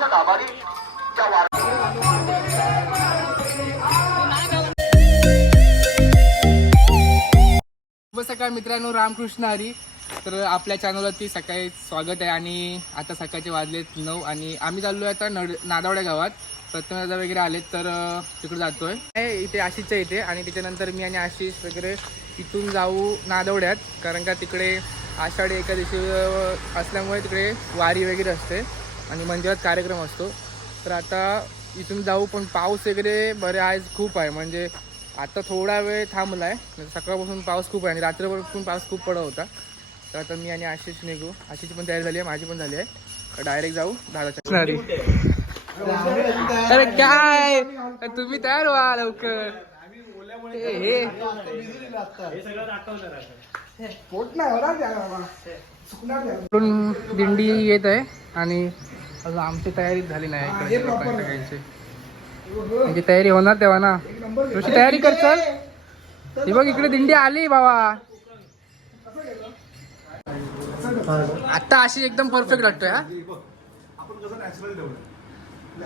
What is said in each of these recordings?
गावाच्या गाभारी त्या वार सकाळ मित्रांनो रामकृष्ण हरी. तर आपल्या चॅनलवरती सकाळी स्वागत आहे आणि आता सकाळचे वाजलेत नऊ आणि आम्ही चाललो आहे आता नड नादावड्या गावात. प्रथम वगैरे आलेत तर तिकडे जातोय. हे इथे आशिषच्या इथे आणि त्याच्यानंतर मी आणि आशिष वगैरे इथून जाऊ नादवड्यात कारण का तिकडे आषाढी एकादशी असल्यामुळे तिकडे वारी वगैरे असते. आणि मंदिरात कार्यक्रम असतो. तर आता इथून जाऊ पण पाऊस वगैरे बरे आज खूप आहे. म्हणजे आता थोडा वेळ थांबला आहे सकाळपासून पाऊस खूप आहे आणि रात्रभर पाऊस खूप पडत होता. तर आता मी आणि आशिष निघू. आशिषची पण तयारी झाली आहे माझी पण झाली आहे. डायरेक्ट जाऊ दादाच्या अरे काय? तुम्ही तयार व्हा लवकर. हे हे. दिंडी येत आहे आणि अजून आमची तयारी झाली नाही इकडे म्हणजे तयारी होणार तेव्हा ना? ऋषी तयारी कर चल. हे बघ इकडे दिंडी आली बाबा. आता अशी एकदम परफेक्ट वाटतोय हा?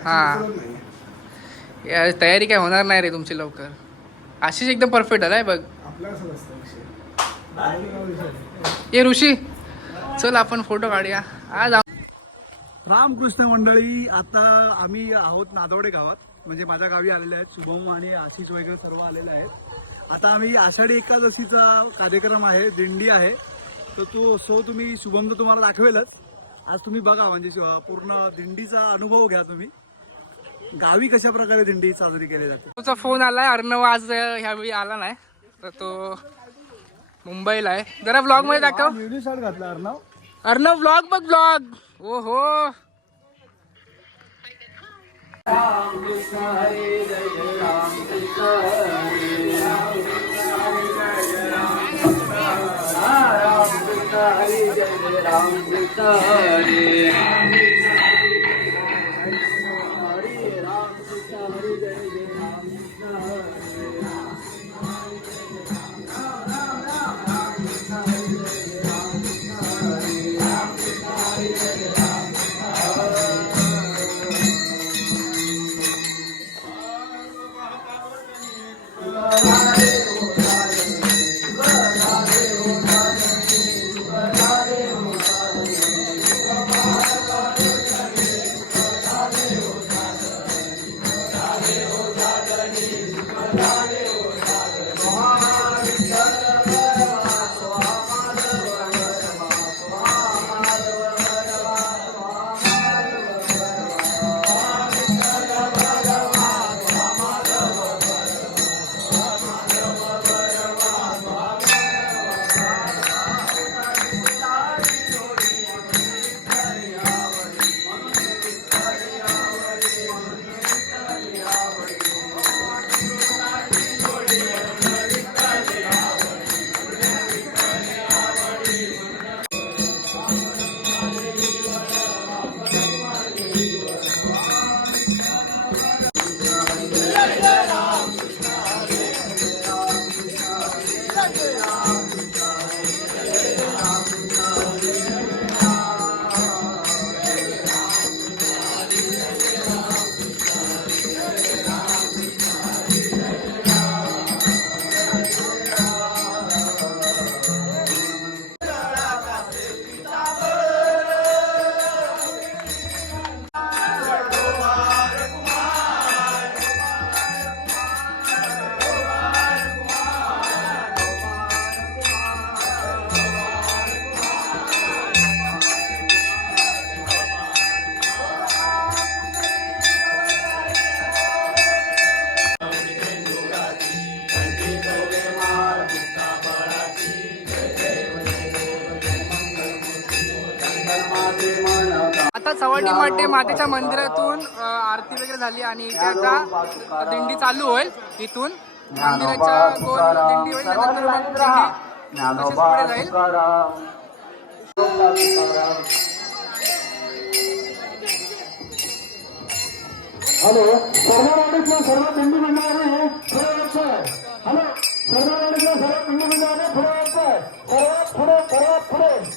हा. यार, तयारी काय होणार नाही रे तुमची लवकर. आशिष एकदम परफेक्ट आलाय बघ. ये ऋषी चल आपण फोटो काढूया. आज रामकृष्ण मंडळी आता आम्ही आहोत नादवडे गावात. म्हणजे माझ्या गावी आलेले आहेत शुभम आणि आशिष वगैरे सर्व आलेले आहेत. आता आम्ही आषाढी एकादशीचा कार्यक्रम आहे दिंडी आहे. तर तो सो तुम्ही शुभम तर तुम्हाला दाखवेलच. आज तुम्ही बघा म्हणजे पूर्ण दिंडीचा अनुभव घ्या तुम्ही. गावी कशा प्रकारे दिंडी साजरी केली जाते? तुझा फोन आलाय अर्णव आज ह्यावेळी आला नाही. तर तो मुंबईला आहे. जरा ब्लॉगमध्ये दाखव. व्हिडिओ शॉट घातला अर्णव. अर्णव ब्लॉग बघ ब्लॉग Ram Krishna चव्हाटी माटे मातेच्या मंदिरातून आरती वगैरे झाली आणि इथे आता दिंडी चालू होईल. इथून मंदिराच्या गोल दिंडी होईल त्यानंतर मग दिंडी पुढे जाईल. हॅलो सर्व वाडीतल्या सर्व दिंडी मंडळाने पुढे यायचं आहे. हॅलो सर्व वाडीतल्या सर्व दिंडी मंडळाने पुढे यायचं आहे. सर्वात पुढे सर्वात पुढे.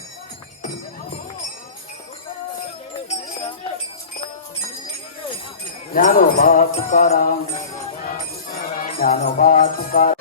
જ્ઞાનો ભા તુકારામ જ્ઞાનો ભા તુકારામ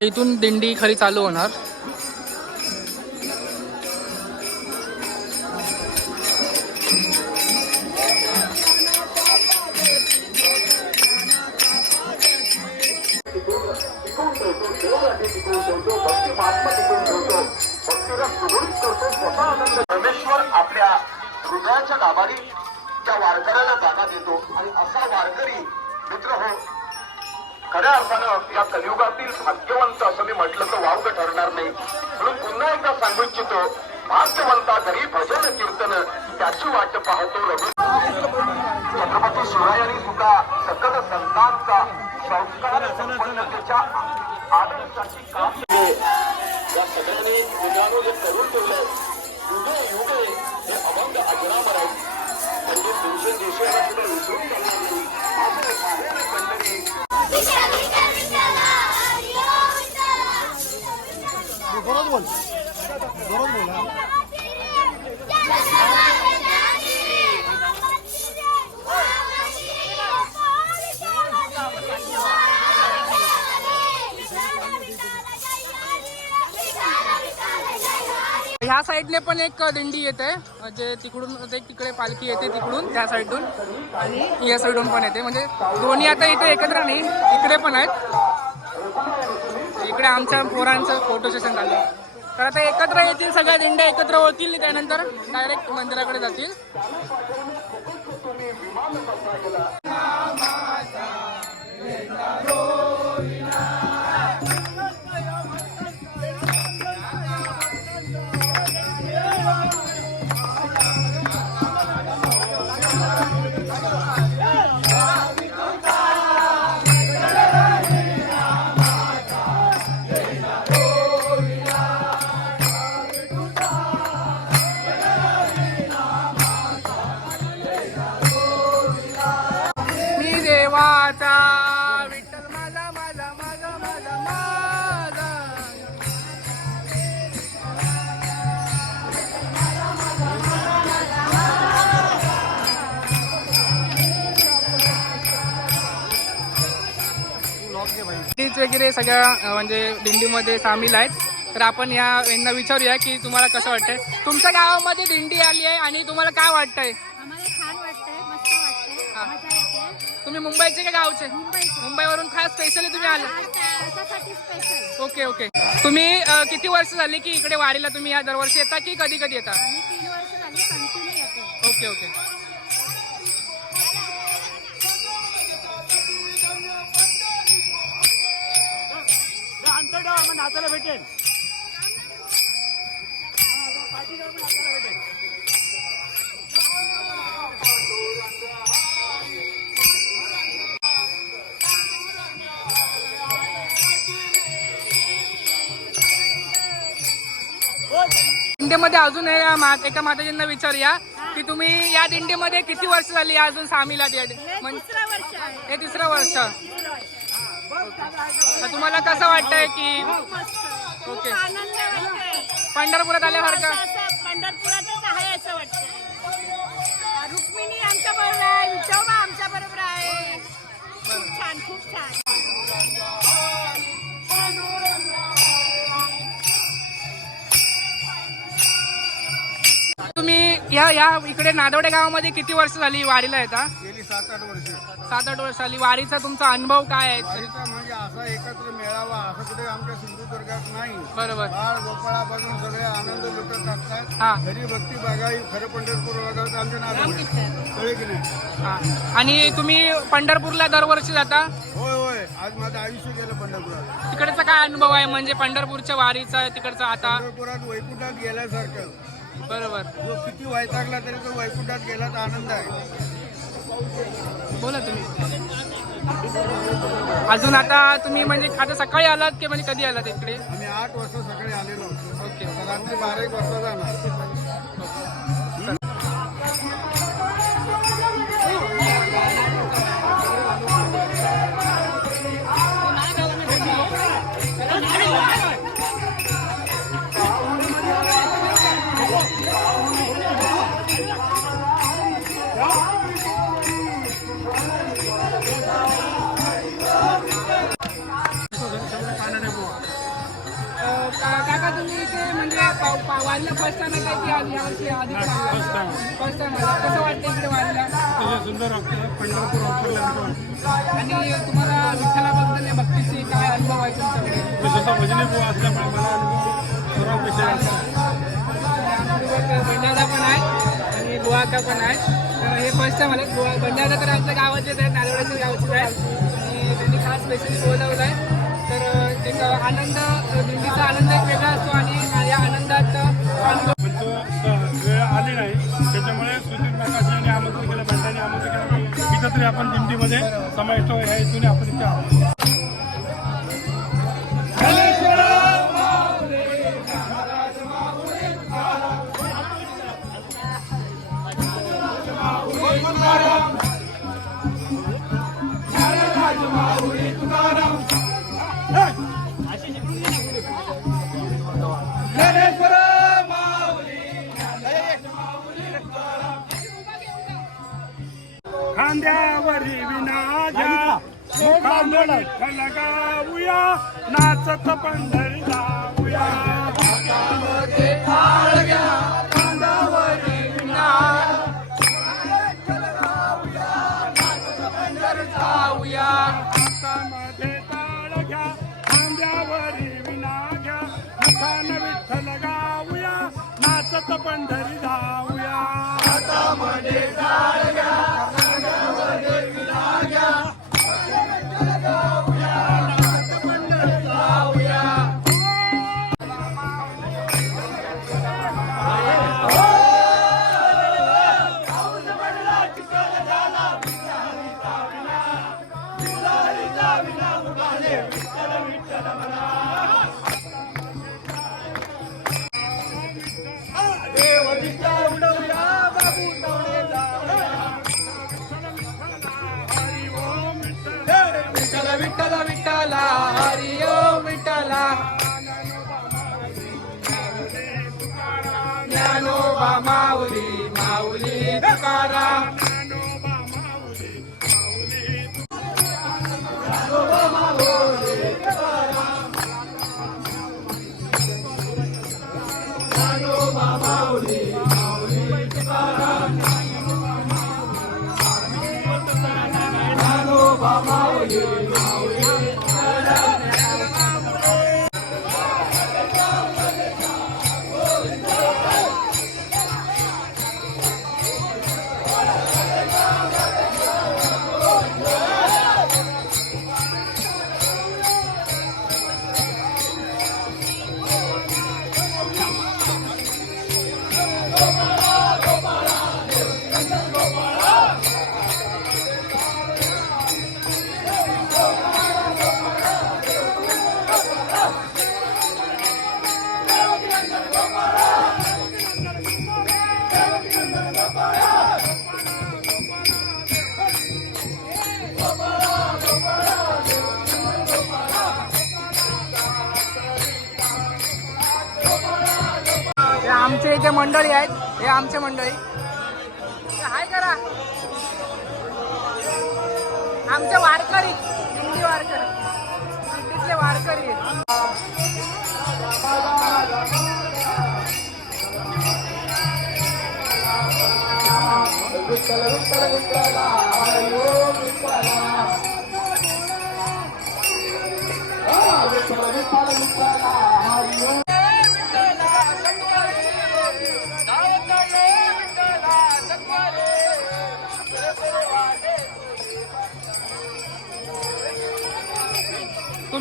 इथून दिंडी खरी चालू होणार. सगळ्यांनी मुलांनो जे करून ठेवलंय युगे युगे हे अभंग अजरामर आहेत म्हणजे दिवसे दिवशी सुद्धा विसरून जाणार नाही माझे बाहेर मंडळी बरोबर बोल. बरोबर बोल ह्या साईडने पण एक दिंडी येते. जे तिकडून एक तिकडे पालखी येते तिकडून त्या साईडून. आणि या साईडून पण येते. म्हणजे दोन्ही आता इथे एकत्र नाही इकडे पण आहेत. इकडे आमच्या पोरांचं फोटो सेशन झालं तर आता एकत्र येतील सगळ्या दिंड्या एकत्र होतील त्यानंतर डायरेक्ट मंदिराकडे जातील. वगैरे सगळ्या म्हणजे दिंडीमध्ये सामील आहेत. तर आपण या यांना विचारूया की तुम्हाला कसं वाटतंय? तुमच्या गावामध्ये दिंडी आली आहे आणि तुम्हाला काय वाटतंय? तुम्ही मुंबईचे का गावचे. मुंबईवरून खास स्पेशली तुम्ही आले ओके ओके. तुम्ही किती वर्ष झाली की इकडे वारीला तुम्ही या दरवर्षी येता की कधी कधी येता? आम्ही तीन नाचायला भेटेल. दिंडीमध्ये अजून एका मा- एका माताजींना विचारूया की तुम्ही या दिंडीमध्ये किती वर्ष झाली अजून सामील आहात या दि- म्हण- तिसरं वर्ष आहे. हे तिसरं वर्ष. तर तुम्हाला कसं वाटतंय की ओके पंढरपुरात आल्यासारखं पंढरपुरातच आहे असं वाटतंय. रुक्मिणी आमच्या बरोबर आहे विठोबा आमच्या बरोबर आहे. खूप छान खूप छान. या या इकडे नादवडे गावामध्ये किती वर्ष झाली? वारीला येता? गेली सात आठ वर्ष. सात आठ वर्ष झाली वारीचा तुमचा अनुभव काय आहे? वारीचा म्हणजे असा एकत्र मेळावा असं कुठे आमच्या सिंधुदुर्गात नाही. बरोबर. बाळ गोपाळापासून सगळे आनंद लुटत असतात. हा. हरी भक्ती बागाई खरं पंढरपूर वगैरे आमच्या नाव कळे की नाही? हा. आणि तुम्ही पंढरपूरला दरवर्षी जाता? होय होय. आज माझं आयुष्य गेलं पंढरपुरात. तिकडचा काय अनुभव आहे? म्हणजे पंढरपूरच्या वारीचा तिकडचा आता? पंढरपुरात वैकुंठात गेल्यासारखं. बरोबर. जो किती वैतागला तरी तो वैकुंठात गेला अनंद आहे. बोला तुम्ही. अजून आता तुम्ही म्हणजे आता सकाळी आलात की म्हणजे कधी आलात इकडे? आम्ही आठ वाजता सकाळी आलेलो ओके. रात्री बारा एक वाजता जाणार. पा- पा- वारीला फर्स्ट टाइम आहे की आधी यावर्षी आधी फर्स्ट टाइम फर्स्ट टाइम कसं वाटतं इकडे वारीला सुंदर पंढरपूर आणि तुम्हाला विठ्ठलाबद्दल या भक्तीची काय अनुभव आहे तुमच्याकडे? मी स्वतः भजनी भाऊ असल्यामुळे मला अनुभव सर्व विषय आमच्यासोबत बंडादा पण आहे आणि गोवाका पण आहे. तर हे फर्स्ट टाइम आलं. गोवा बंडादा तर आमच्या गावाचेच आहेत गावचेच आहेत. आणि त्यांनी खास स्पेशली बोलवलं आहे. तर एक आनंद दिंडीचा आनंद एक वेगळा असतो आणि या आनंदात एकत्र आपण दिंडीमध्ये समाविष्ट ह्या इथून आपण इथे आहोत. खांद्यावरी विनाजा मुखांवर विठ्ठल गाऊया नाचत पंढरी जाऊया हातामध्ये टाळ घ्या खांद्यावरी विना घ्या मुखान आमचे इथे मंडळी आहेत. हे आमचे मंडळी. हाय करा. आमचे वारकरी हिंदी वारकरी. हिंदीतले वारकरी आहेत.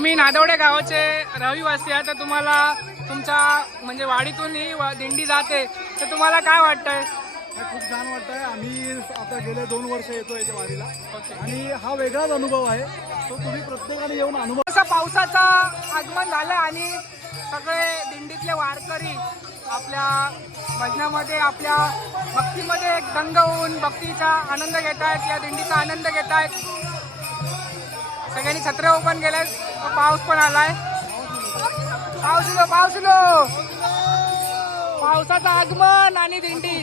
तुम्ही नादवडे गावाचे रहिवासी आहे तर तुम्हाला तुमच्या म्हणजे वाडीतून ही वा- दिंडी जाते. तर तुम्हाला काय वाटतंय? हे खूप छान वाटतंय. आम्ही आता गेले दोन वर्ष येतो याच्या वारीला ओके. आणि हा वेगळाच अनुभव आहे. तो तुम्ही प्रत्येकाने येऊन अनुभव असं पावसाचं आगमन झालं आणि सगळे दिंडीतले वारकरी आपल्या भजनामध्ये आपल्या भक्तीमध्ये एक दंग होऊन भक्तीचा आनंद घेत आहेत या दिंडीचा आनंद घेत आहेत सगळ्यांनी छत्र ओपन केले पाऊस पण आलाय. पाऊस लो पाऊस लो पावसाचं आगमन आणि दिंडी.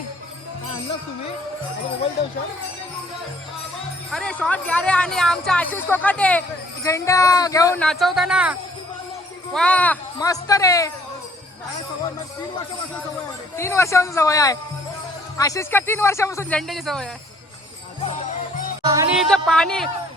अरे शॉट घ्या रे आणि आमच्या आशिष कोकाटे. झेंडा घेऊन नाचवताना. वा मस्त रे. तीन वर्षापासून सवय आहे. आशिष का तीन वर्षापासून झेंड्याची सवय आहे? आणि इथं पाणी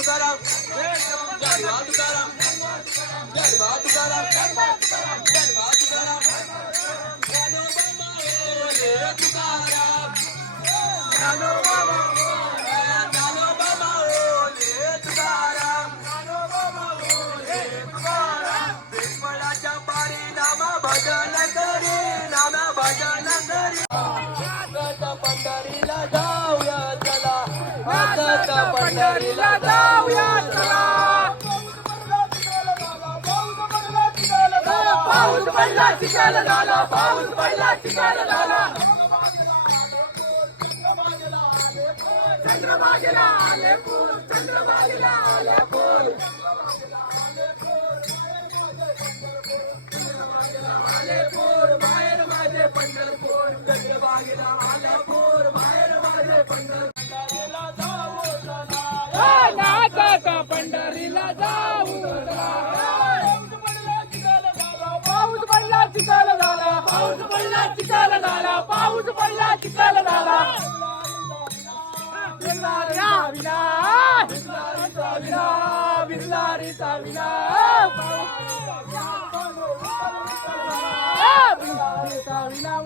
तुकारा, बोले तुकारा. हा पंढरी पंढरीला पाऊस पहिला चिखल झाला पाऊस पहिला चिखल झाला. चंद्रभागेला आले चंद्रभागेला आले बाहेर माझे पंढरपूर. चंद्रभागेला बाहेर माझे पंढरपूर. पंढरीला जाऊ पडला चिखल झाला पाऊस पडला चिखल झाला पाऊस पडला चिखल झाला बिल्लारीचा विना बिल्लारीचा विना बिल्लारीचा विना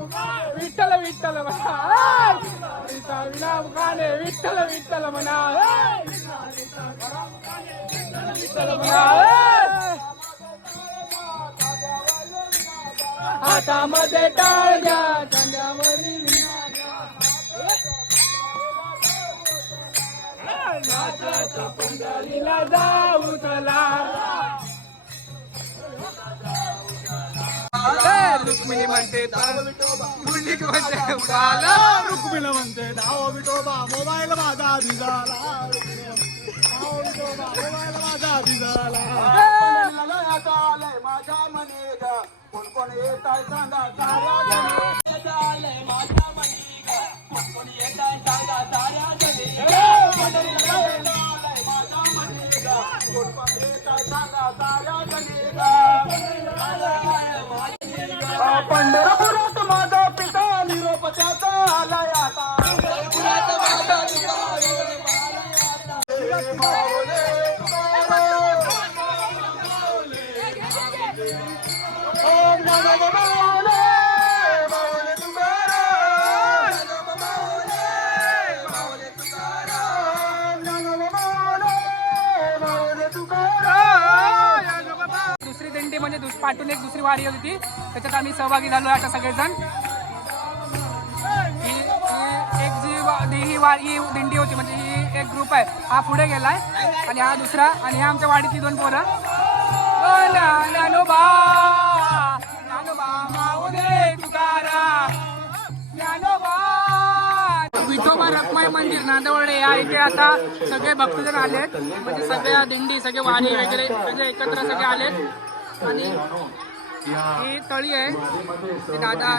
बिल्लारीचा विना हातामध्ये टाळ द्या खांद्यावरील पंढरीला जाऊ चला. रुक्मिणी म्हणते गुंडी म्हणते बाला रुक्मिणी म्हणते धाव विठोबा मोबाईल माझा भिजाला. मोबाईल माझा भिजाला. माझ्या मने कोण कोण येत आहे सांगा साऱ्या पंढरपुरात म्हणजे एक दुसरी वारी होती. ती त्याच्यात आम्ही सहभागी झालो आता सगळेजण. ही ही एक जी वा- ही वार ही दिंडी होती म्हणजे ही एक ग्रुप आहे. हा पुढे गेलाय. आणि हा दुसरा आणि ह्या आमच्या वाडीतली दोन पोरं. विठोबा रखमाई मंदिर नांदवडे. या इथे आता सगळे भक्तजण आलेत. म्हणजे सगळ्या दिंडी सगळे वाणी वगैरे म्हणजे एकत्र सगळे आलेत. आणि ही तळी आहे. ते दादा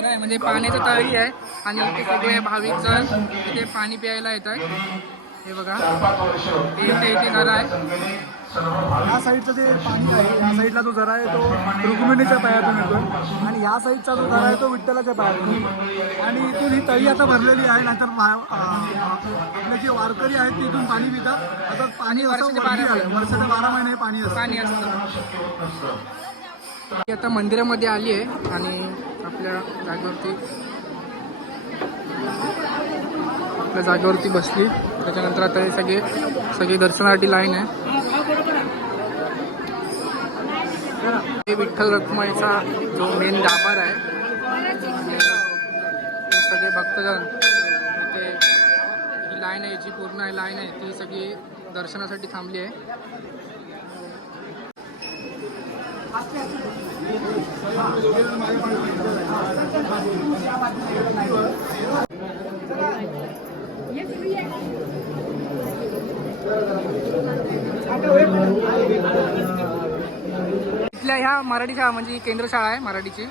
झरा आहे. म्हणजे पाण्याचं तळी आहे आणि इथे सगळे भाविक जण इथे पाणी प्यायला येत आहे हे बघा. इथे इथे झरा आहे. या साईडचं जे पाणी आहे या साईडला जो झरा आहे तो रुक्मिणीच्या पायातून येतो. आणि या साईडचा जो झरा आहे तो विठ्ठलाच्या पायातून येतो. आणि इथून ही तळी आता भरलेली आहे नंतर आपले जे वारकरी आहेत ते इथून पाणी पितात. आता पाणी असं वर्षाचे वरती बारा आहे वर्षाच्या बारा महिने पाणी असतं पाणी असतं. ती आता मंदिरामध्ये आली आहे आणि आपल्या जागेवरती. आपल्या जागेवरती बसली. त्याच्यानंतर आता हे सगळे सगळे दर्शनासाठी लाईन आहे. हे विठ्ठल रखुमाईचा जो मेन दाबार आहे. सगळे भक्तजन इथे ही लाईन आहे जी पूर्ण लाईन आहे ती सगळी दर्शनासाठी थांबली आहे. इथल्या ह्या मराठी शाळा म्हणजे ही केंद्र शाळा आहे मराठीची.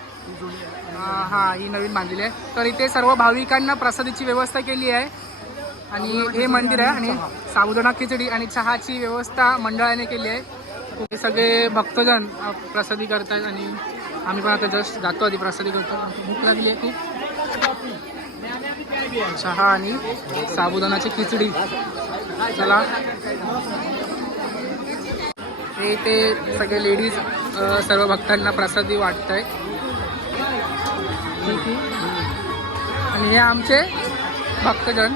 हा ही नवीन बांधलेली आहे. तर इथे सर्व भाविकांना प्रसादीची व्यवस्था केली आहे. आणि हे मंदिर आहे आणि साबुदाणा खिचडी आणि चहाची व्यवस्था मंडळाने केली आहे. हे सगळे भक्तजण प्रसादी करतात आणि आम्ही पण आता जस्ट जातो आधी प्रसादी करतो. भूक लागली आहे खूप. चहा आणि साबुदाणाची खिचडी. चला. हे ते सगळे लेडीज सर्व भक्तांना प्रसादी वाटत आहेत आणि हे आमचे भक्तजन.